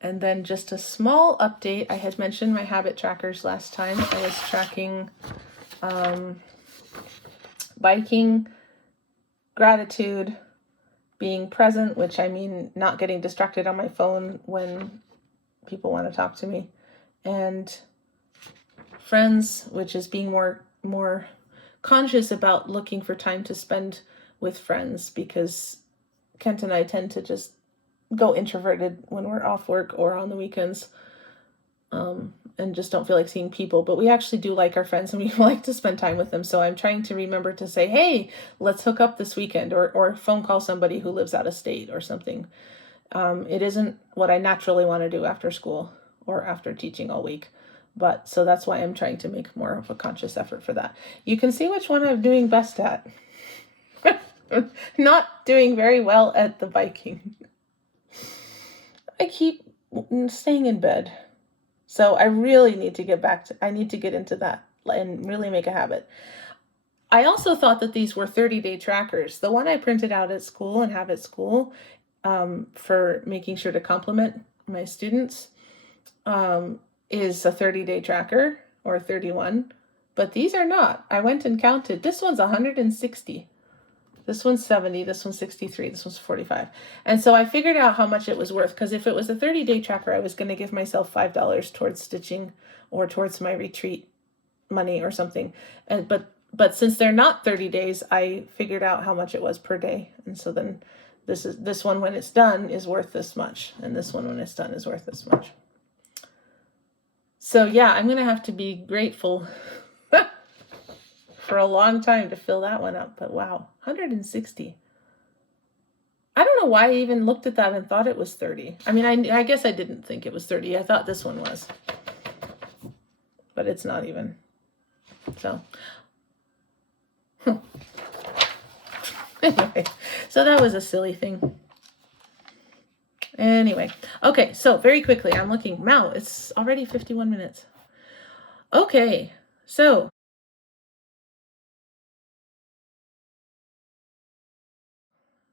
And then just a small update. I had mentioned my habit trackers last time. I was tracking biking, gratitude, being present, which I mean not getting distracted on my phone when people want to talk to me, and friends, which is being more conscious about looking for time to spend with friends, because Kent and I tend to just go introverted when we're off work or on the weekends, and just don't feel like seeing people. But we actually do like our friends, and we like to spend time with them. So I'm trying to remember to say, hey, let's hook up this weekend, or phone call somebody who lives out of state or something. It isn't what I naturally want to do after school or after teaching all week. But so that's why I'm trying to make more of a conscious effort for that. You can see which one I'm doing best at. Not doing very well at the biking. I keep staying in bed. So I really need to I need to get into that and really make a habit. I also thought that these were 30-day trackers. The one I printed out at school and have at school, for making sure to compliment my students, is a 30-day tracker, or 31, but these are not. I went and counted. This one's 160. This one's 70, this one's 63, this one's 45. And so I figured out how much it was worth, because if it was a 30-day tracker, I was going to give myself $5 towards stitching or towards my retreat money or something. But since they're not 30 days, I figured out how much it was per day. And so then this one, when it's done, is worth this much, and this one, when it's done, is worth this much. So yeah, I'm going to have to be grateful for a long time to fill that one up. But wow, 160. I don't know why I even looked at that and thought it was 30. I mean, I guess I didn't think it was 30. I thought this one was. But it's not even. So. Anyway, so that was a silly thing. Anyway, okay, so very quickly, I'm looking. Wow, it's already 51 minutes. Okay, so.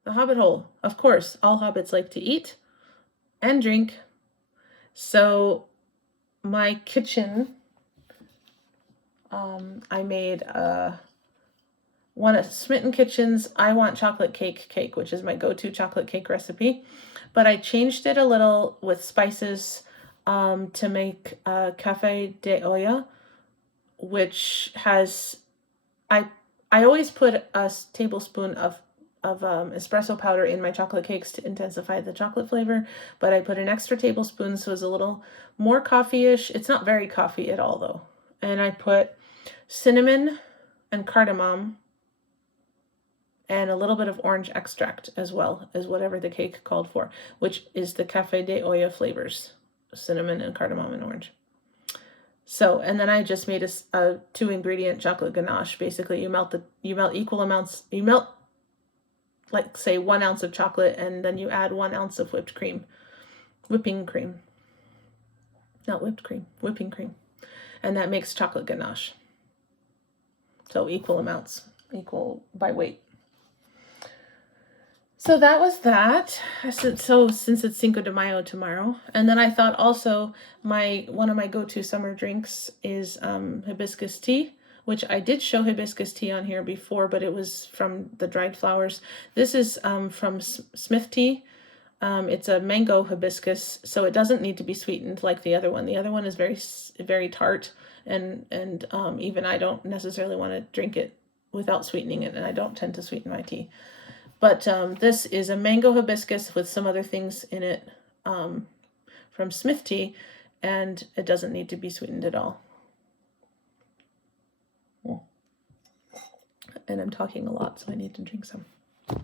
The Hobbit hole. Of course, all hobbits like to eat and drink. So my kitchen, I made one of Smitten Kitchen's I Want Chocolate Cake, which is my go-to chocolate cake recipe. But I changed it a little with spices to make Café de Olla, which has, I always put a tablespoon of espresso powder in my chocolate cakes to intensify the chocolate flavor, but I put an extra tablespoon, so it's a little more coffee-ish. It's not very coffee at all, though. And I put cinnamon and cardamom and a little bit of orange extract, as well as whatever the cake called for, which is the Café de Olla flavors, cinnamon and cardamom and orange. So, and then I just made a 2-ingredient chocolate ganache. Basically, you melt equal amounts, like say 1 ounce of chocolate, and then you add 1 ounce of whipping cream, and that makes chocolate ganache. So equal amounts, equal by weight. So that was that. So since it's Cinco de Mayo tomorrow, and then I thought also one of my go-to summer drinks is hibiscus tea, which I did show hibiscus tea on here before, but it was from the dried flowers. This is from Smith Tea. It's a mango hibiscus, so it doesn't need to be sweetened like the other one. The other one is very, very tart, and even I don't necessarily want to drink it without sweetening it, and I don't tend to sweeten my tea. But this is a mango hibiscus with some other things in it from Smith Tea, and it doesn't need to be sweetened at all. And I'm talking a lot, so I need to drink some. All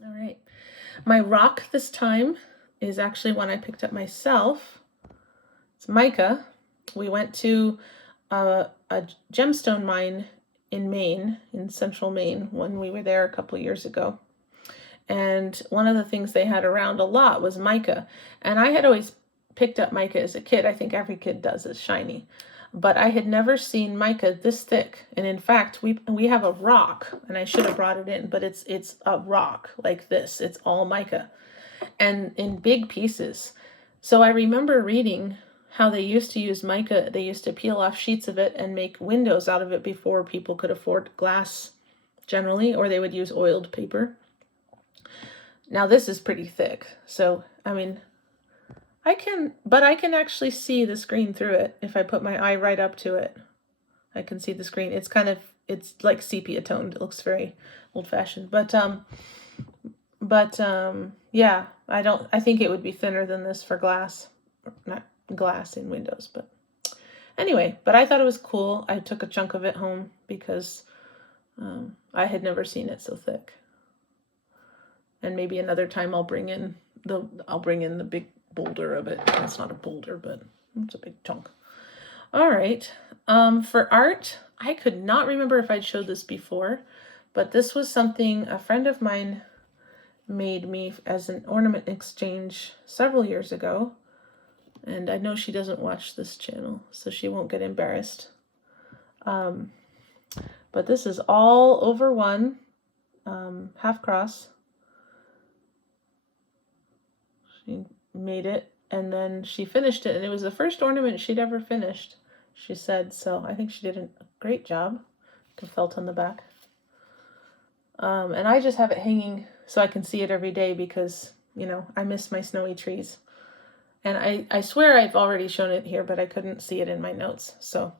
right. My rock this time is actually one I picked up myself. It's mica. We went to a gemstone mine in Maine, in central Maine, when we were there a couple years ago. And one of the things they had around a lot was mica. And I had always picked up mica as a kid. I think every kid does. It's shiny. But I had never seen mica this thick. And in fact, we have a rock, and I should have brought it in, but it's a rock like this. It's all mica and in big pieces. So I remember reading how they used to use mica. They used to peel off sheets of it and make windows out of it before people could afford glass generally, or they would use oiled paper. Now this is pretty thick. So, I mean, I can actually see the screen through it. If I put my eye right up to it, I can see the screen. It's like sepia toned. It looks very old fashioned, but yeah, I think it would be thinner than this for glass, not glass in windows, but anyway, but I thought it was cool. I took a chunk of it home because I had never seen it so thick. And maybe another time I'll bring in the big boulder of it. It's not a boulder, but it's a big chunk. All right. For art, I could not remember if I'd showed this before, but this was something a friend of mine made me as an ornament exchange several years ago. And I know she doesn't watch this channel, so she won't get embarrassed. But this is all over one, half cross. She made it, and then she finished it, and it was the first ornament she'd ever finished, she said. So I think she did a great job. Can felt on the back. And I just have it hanging so I can see it every day because, you know, I miss my snowy trees. And I swear I've already shown it here, but I couldn't see it in my notes. So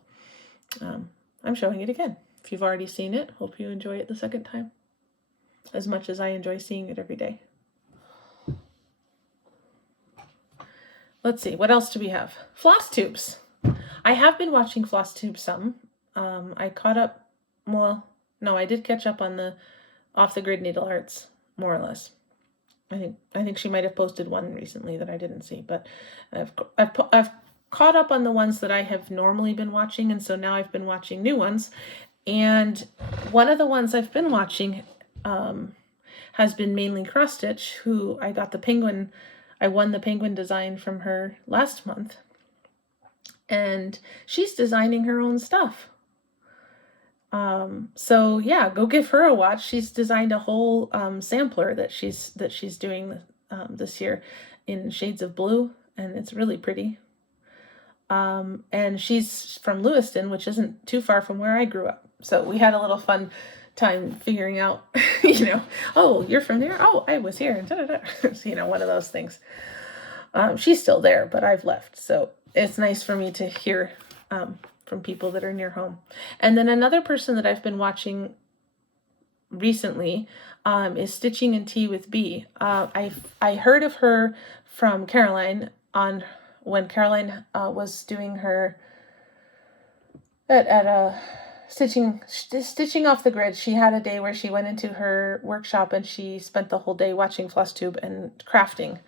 I'm showing it again. If you've already seen it, hope you enjoy it the second time as much as I enjoy seeing it every day. Let's see, what else do we have? Flosstubes. I have been watching Flosstube some. I caught up, well, no, I did catch up on the Off the Grid Needle Arts, more or less. I think she might have posted one recently that I didn't see, but I've caught up on the ones that I have normally been watching, and so now I've been watching new ones. And one of the ones I've been watching has been mainly Cross Stitch, who I got the penguin. I won the penguin design from her last month, and she's designing her own stuff. So yeah, go give her a watch. She's designed a whole sampler that she's doing this year in shades of blue, and it's really pretty. And she's from Lewiston, which isn't too far from where I grew up. So we had a little fun time figuring out, you know, oh, you're from there? Oh, I was here. You know, one of those things. She's still there, but I've left. So it's nice for me to hear from people that are near home. And then another person that I've been watching recently is Stitching and Tea with Bee. I heard of her from Caroline when Caroline was doing her at a stitching off the grid. She had a day where she went into her workshop and she spent the whole day watching Flosstube and crafting.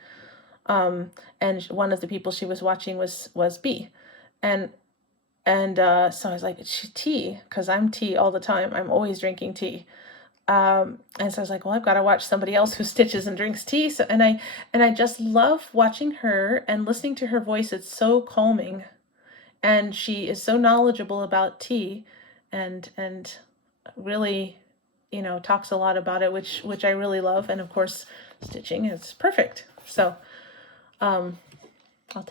And one of the people she was watching was Bee, and so I was like, it's tea, because I'm tea all the time. I'm always drinking tea. And so I was like, well, I've got to watch somebody else who stitches and drinks tea. So and I just love watching her and listening to her voice. It's so calming, and she is so knowledgeable about tea, and really, talks a lot about it, which I really love. And of course, stitching is perfect. So I'll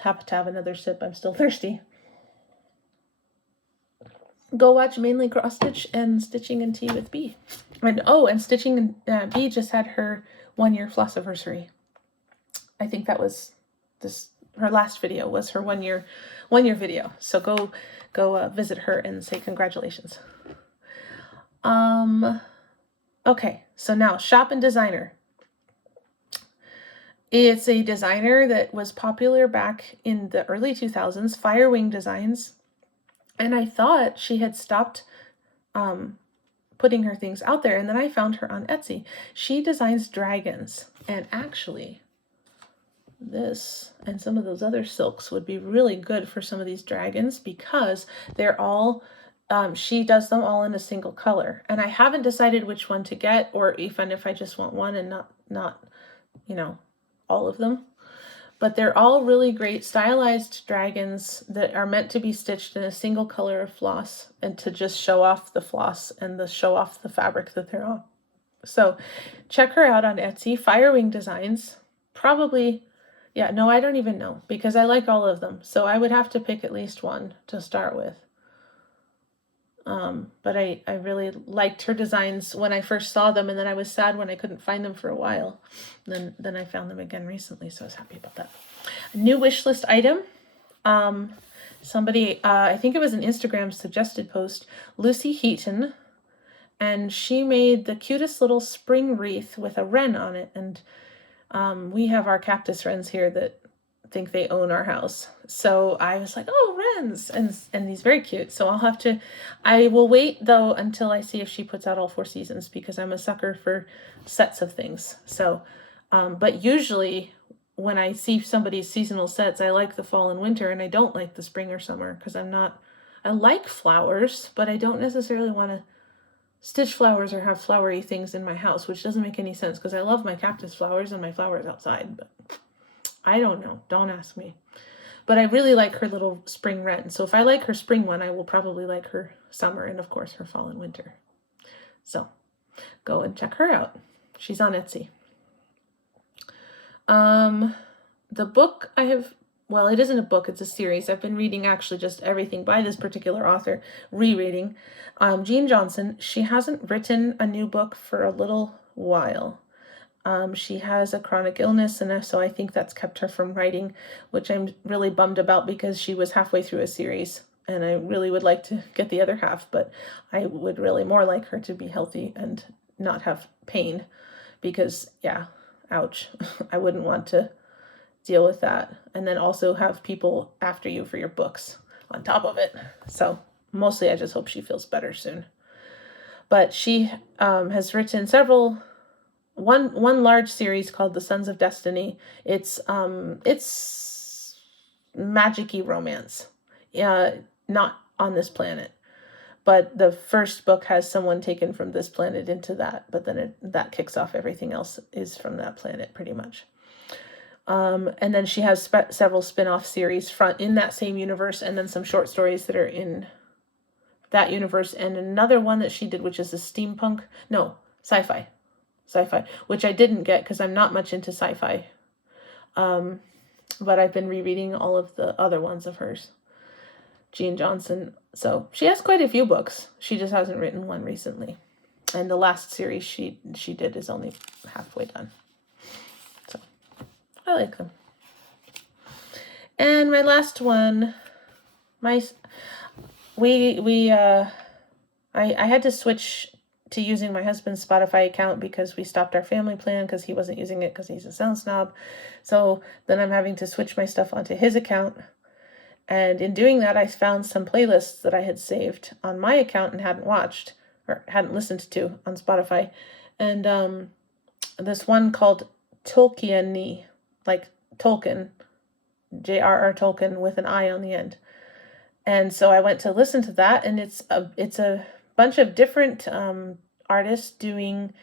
have to have another sip. I'm still thirsty. Go watch mainly cross stitch and Stitching and Tea with Bee. And Stitching and Bee just had her 1-year Flossiversary. I think that was her last video was her 1-year video. So go visit her and say congratulations. Okay, so now Shop and Designer. It's a designer that was popular back in the early 2000s, Firewing Designs. And I thought she had stopped putting her things out there. And then I found her on Etsy. She designs dragons. And actually, this and some of those other silks would be really good for some of these dragons, because they're all, she does them all in a single color. And I haven't decided which one to get, or even if I just want one and not all of them. But they're all really great stylized dragons that are meant to be stitched in a single color of floss, and to just show off the floss and show off the fabric that they're on. So check her out on Etsy, Firewing Designs. Probably, I don't even know, because I like all of them. So I would have to pick at least one to start with. But I really liked her designs when I first saw them, and then I was sad when I couldn't find them for a while. Then I found them again recently, so I was happy about that. A new wish list item. Somebody, I think it was an Instagram suggested post, Lucy Heaton, and she made the cutest little spring wreath with a wren on it. And we have our cactus wrens here that think they own our house. So I was like, oh, wrens, and he's very cute. So I will wait though until I see if she puts out all 4 seasons, because I'm a sucker for sets of things. So, but usually when I see somebody's seasonal sets, I like the fall and winter, and I don't like the spring or summer, because I like flowers, but I don't necessarily want to stitch flowers or have flowery things in my house, which doesn't make any sense, because I love my cactus flowers and my flowers outside, but I don't know. Don't ask me. But I really like her little spring wren. So if I like her spring one, I will probably like her summer, and of course her fall and winter. So go and check her out. She's on Etsy. The book it isn't a book, it's a series. I've been reading actually just everything by this particular author, rereading. Jean Johnson, she hasn't written a new book for a little while. She has a chronic illness, and so I think that's kept her from writing, which I'm really bummed about, because she was halfway through a series, and I really would like to get the other half, but I would really more like her to be healthy and not have pain, because, ouch, I wouldn't want to deal with that, and then also have people after you for your books on top of it. So mostly I just hope she feels better soon. But she has written one large series called The Sons of Destiny. It's magic-y romance, not on this planet, but the first book has someone taken from this planet into that, but then that kicks off everything else is from that planet pretty much. And then she has several spin-off series in that same universe, and then some short stories that are in that universe, and another one that she did, which is a sci-fi, which I didn't get because I'm not much into sci-fi. But I've been rereading all of the other ones of hers. Jean Johnson. So she has quite a few books. She just hasn't written one recently. And the last series she did is only halfway done. So I like them. And my last one, I had to switch to using my husband's Spotify account because we stopped our family plan because he wasn't using it because he's a sound snob. So then I'm having to switch my stuff onto his account. And in doing that, I found some playlists that I had saved on my account and hadn't watched or hadn't listened to on Spotify. And this one called Tolkien-y, like Tolkien, J.R.R. Tolkien with an I on the end. And so I went to listen to that, and it's a bunch of different artists doing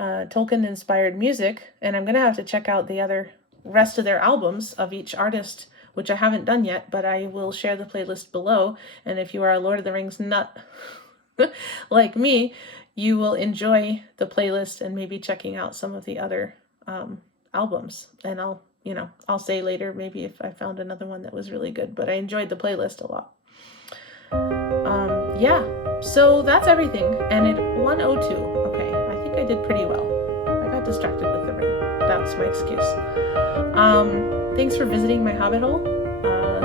Tolkien-inspired music, and I'm going to have to check out the rest of their albums of each artist, which I haven't done yet, but I will share the playlist below, and if you are a Lord of the Rings nut like me, you will enjoy the playlist and maybe checking out some of the other albums, and I'll say later maybe if I found another one that was really good, but I enjoyed the playlist a lot. Yeah, so that's everything, and at 1:02, okay, I think I did pretty well. I got distracted with the ring. That's my excuse. Thanks for visiting my Hobbit hole.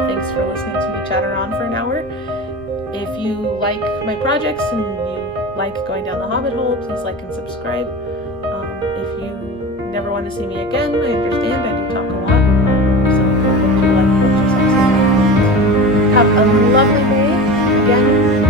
Thanks for listening to me chatter on for an hour. If you like my projects and you like going down the Hobbit hole, please like and subscribe. If you never want to see me again, I understand. I do talk a lot. So I hope you like what you saw. Have a lovely day. Again,